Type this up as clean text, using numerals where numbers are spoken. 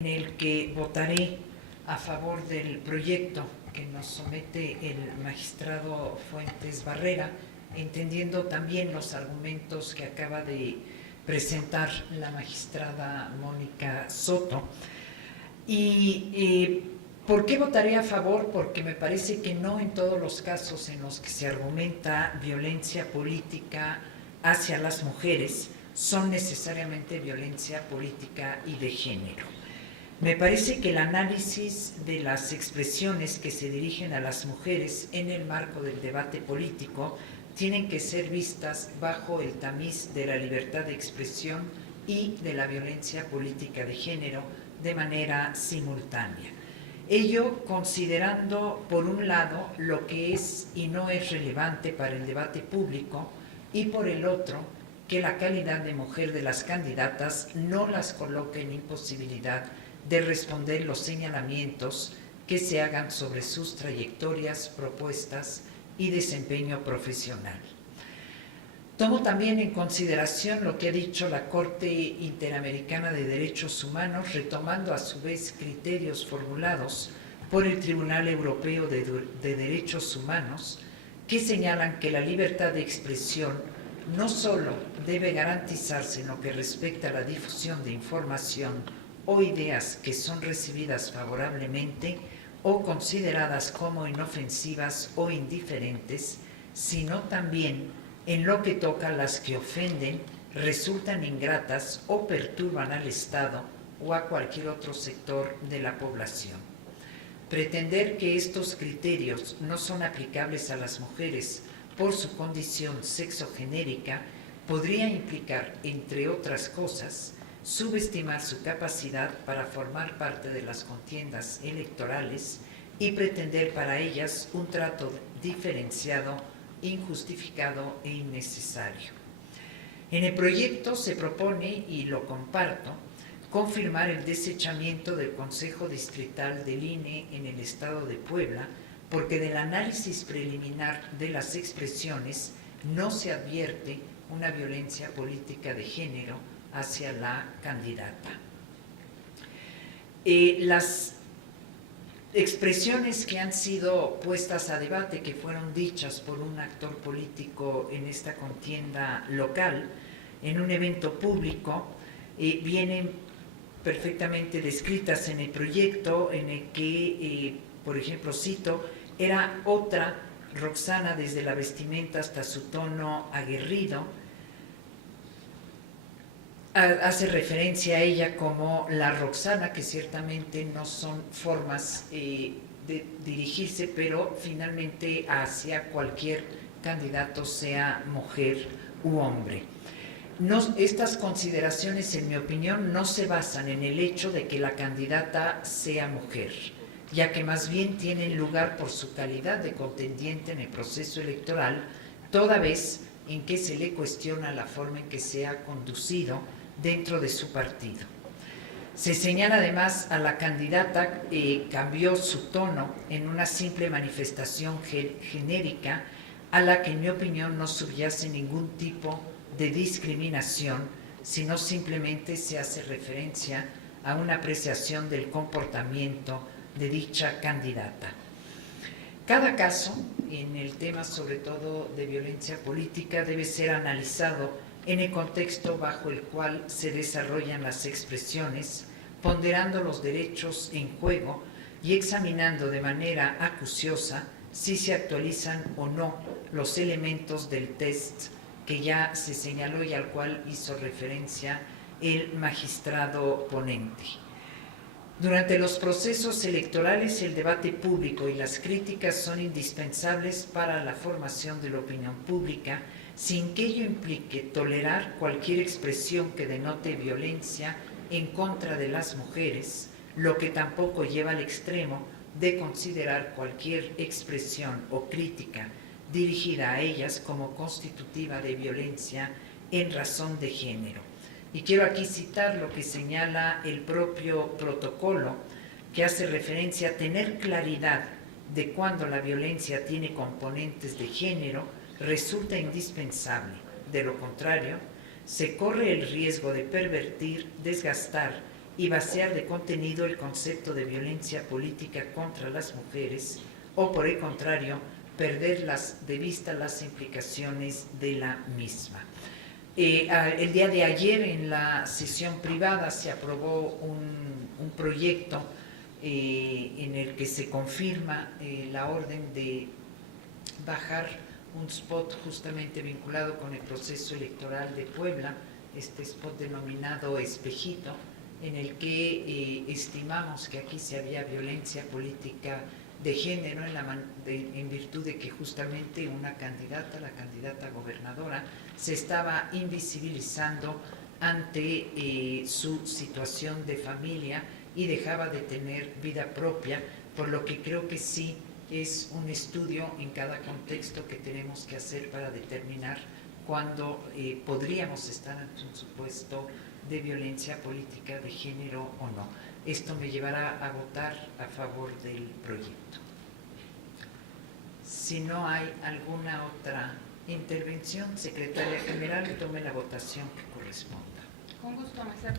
en el que votaré a favor del proyecto que nos somete el magistrado Fuentes Barrera, entendiendo también los argumentos que acaba de presentar la magistrada Mónica Soto. Y ¿por qué votaré a favor? Porque me parece que no en todos los casos en los que se argumenta violencia política hacia las mujeres son necesariamente violencia política y de género. Me parece que el análisis de las expresiones que se dirigen a las mujeres en el marco del debate político tienen que ser vistas bajo el tamiz de la libertad de expresión y de la violencia política de género de manera simultánea. Ello considerando, por un lado, lo que es y no es relevante para el debate público, y por el otro, que la calidad de mujer de las candidatas no las coloque en imposibilidad de responder los señalamientos que se hagan sobre sus trayectorias, propuestas y desempeño profesional. Tomo también en consideración lo que ha dicho la Corte Interamericana de Derechos Humanos, retomando a su vez criterios formulados por el Tribunal Europeo de Derechos Humanos, que señalan que la libertad de expresión no solo debe garantizarse en lo que respecta a la difusión de información o ideas que son recibidas favorablemente o consideradas como inofensivas o indiferentes, sino también en lo que toca a las que ofenden, resultan ingratas o perturban al Estado o a cualquier otro sector de la población. Pretender que estos criterios no son aplicables a las mujeres por su condición sexogenérica podría implicar, entre otras cosas, subestimar su capacidad para formar parte de las contiendas electorales y pretender para ellas un trato diferenciado, injustificado e innecesario. En el proyecto se propone, y lo comparto, confirmar el desechamiento del Consejo Distrital del INE en el Estado de Puebla, porque del análisis preliminar de las expresiones no se advierte una violencia política de género hacia la candidata. Las expresiones que han sido puestas a debate, que fueron dichas por un actor político en esta contienda local, en un evento público, vienen perfectamente descritas en el proyecto, en el que, por ejemplo, cito, era otra Roxana desde la vestimenta hasta su tono aguerrido. Hace referencia a ella como la Roxana, que ciertamente no son formas de dirigirse, pero finalmente hacia cualquier candidato, sea mujer u hombre. Estas consideraciones, en mi opinión, no se basan en el hecho de que la candidata sea mujer, ya que más bien tienen lugar por su calidad de contendiente en el proceso electoral, toda vez en que se le cuestiona la forma en que se ha conducido dentro de su partido. Se señala además a la candidata que cambió su tono en una simple manifestación genérica a la que en mi opinión no subyace ningún tipo de discriminación, sino simplemente se hace referencia a una apreciación del comportamiento de dicha candidata. Cada caso, en el tema sobre todo de violencia política, debe ser analizado en el contexto bajo el cual se desarrollan las expresiones, ponderando los derechos en juego y examinando de manera acuciosa si se actualizan o no los elementos del test que ya se señaló y al cual hizo referencia el magistrado ponente. Durante los procesos electorales, el debate público y las críticas son indispensables para la formación de la opinión pública, sin que ello implique tolerar cualquier expresión que denote violencia en contra de las mujeres, lo que tampoco lleva al extremo de considerar cualquier expresión o crítica dirigida a ellas como constitutiva de violencia en razón de género. Y quiero aquí citar lo que señala el propio protocolo, que hace referencia a tener claridad de cuando la violencia tiene componentes de género resulta indispensable. De lo contrario, se corre el riesgo de pervertir, desgastar y vaciar de contenido el concepto de violencia política contra las mujeres, o por el contrario, perder de vista las implicaciones de la misma. El día de ayer en la sesión privada se aprobó un proyecto en el que se confirma la orden de bajar un spot justamente vinculado con el proceso electoral de Puebla, este spot denominado Espejito, en el que estimamos que aquí se había violencia política de género en virtud de que justamente una candidata, la candidata gobernadora, se estaba invisibilizando ante su situación de familia y dejaba de tener vida propia, por lo que creo que sí es un estudio en cada contexto que tenemos que hacer para determinar cuándo podríamos estar ante un supuesto de violencia política de género o no. Esto me llevará a votar a favor del proyecto. Si no hay alguna otra intervención, Secretaria General, tome la votación que corresponda. Con gusto, Maestra.